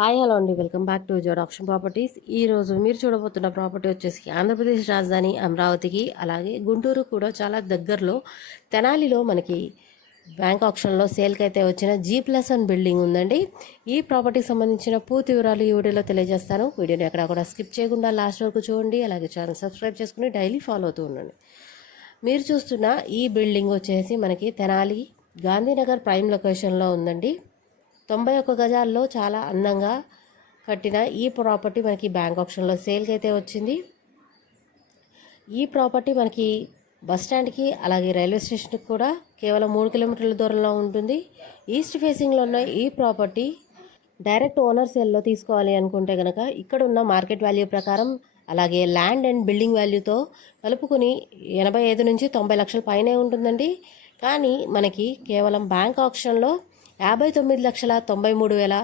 Hi hello అండి. Welcome back to జోడ్ auction properties. ఈ రోజు మీరు చూడబోతున్న ప్రాపర్టీ వచ్చేసి ఆంధ్రప్రదేశ్ రాజధాని అమరావతికి అలాగే గుంటూరు కూడా చాలా దగ్గరలో తెనాలిలో మనకి బ్యాంక్ ఆప్షన్లో సేల్కి అయితే వచ్చిన జీ ప్లస్ వన్ బిల్డింగ్ ఉందండి. ఈ ప్రాపర్టీకి సంబంధించిన పూర్తి వివరాలు ఈ వీడియోలో తెలియజేస్తాను. వీడియోని ఎక్కడ కూడా స్కిప్ చేయకుండా లాస్ట్ వరకు చూడండి. అలాగే ఛానల్ సబ్స్క్రైబ్ చేసుకుని డైలీ ఫాలో అవుతూ ఉండండి. మీరు చూస్తున్న ఈ బిల్డింగ్ వచ్చేసి మనకి తెనాలి గాంధీనగర్ ప్రైమ్ లొకేషన్లో ఉందండి. తొంభై ఒక్క గజాల్లో చాలా అందంగా కట్టిన ఈ ప్రాపర్టీ మనకి బ్యాంక్ ఆప్షన్లో సేల్కి అయితే వచ్చింది. ఈ ప్రాపర్టీ మనకి బస్ స్టాండ్కి అలాగే రైల్వే స్టేషన్కి కూడా కేవలం మూడు కిలోమీటర్ల దూరంలో ఉంటుంది. ఈస్ట్ ఫేసింగ్లో ఉన్న ఈ ప్రాపర్టీ డైరెక్ట్ ఓనర్ సేల్లో తీసుకోవాలి అనుకుంటే కనుక ఇక్కడ ఉన్న మార్కెట్ వాల్యూ ప్రకారం అలాగే ల్యాండ్ అండ్ బిల్డింగ్ వాల్యూతో కలుపుకొని ఎనభై ఐదు నుంచి తొంభై లక్షల పైనే ఉంటుందండి. కానీ మనకి కేవలం బ్యాంక్ ఆప్షన్లో యాభై తొమ్మిది లక్షల తొంభై మూడు వేల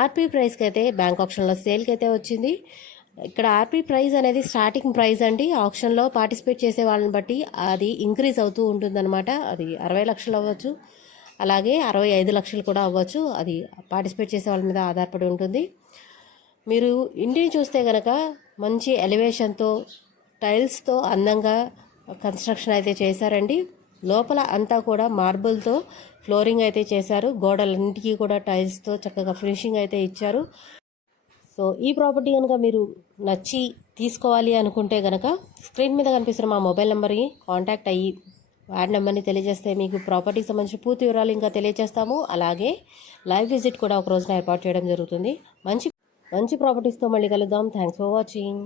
ఆర్పీ ప్రైస్కి అయితే బ్యాంక్ ఆప్షన్లో సేల్కి అయితే వచ్చింది. ఇక్కడ ఆర్పీ ప్రైస్ అనేది స్టార్టింగ్ ప్రైస్ అండి. ఆప్షన్లో పార్టిసిపేట్ చేసే వాళ్ళని బట్టి అది ఇంక్రీజ్ అవుతూ ఉంటుందన్నమాట. అది అరవై లక్షలు అవ్వచ్చు. అలాగే అరవై ఐదు లక్షలు కూడా అవ్వచ్చు. అది పార్టిసిపేట్ చేసే వాళ్ళ మీద ఆధారపడి ఉంటుంది. మీరు ఇంటిని చూస్తే కనుక మంచి ఎలివేషన్తో టైల్స్తో అందంగా కన్స్ట్రక్షన్ అయితే చేశారండి. లోపల అంతా కూడా మార్బుల్తో ఫ్లోరింగ్ అయితే చేశారు. గోడలన్నిటికీ కూడా టైల్స్తో చక్కగా ఫినిషింగ్ అయితే ఇచ్చారు. సో ఈ ప్రాపర్టీ కనుక మీరు నచ్చి తీసుకోవాలి అనుకుంటే కనుక స్క్రీన్ మీద కనిపిస్తున్న మా మొబైల్ నెంబర్ని కాంటాక్ట్ అయ్యి వార్డ్ నెంబర్ని తెలియజేస్తే మీకు ప్రాపర్టీకి సంబంధించిన పూర్తి వివరాలు ఇంకా తెలియజేస్తాము. అలాగే లైవ్ విజిట్ కూడా ఒక రోజున ఏర్పాటు చేయడం జరుగుతుంది. మంచి మంచి ప్రాపర్టీస్తో మళ్ళీ కలుద్దాం. Thanks for watching.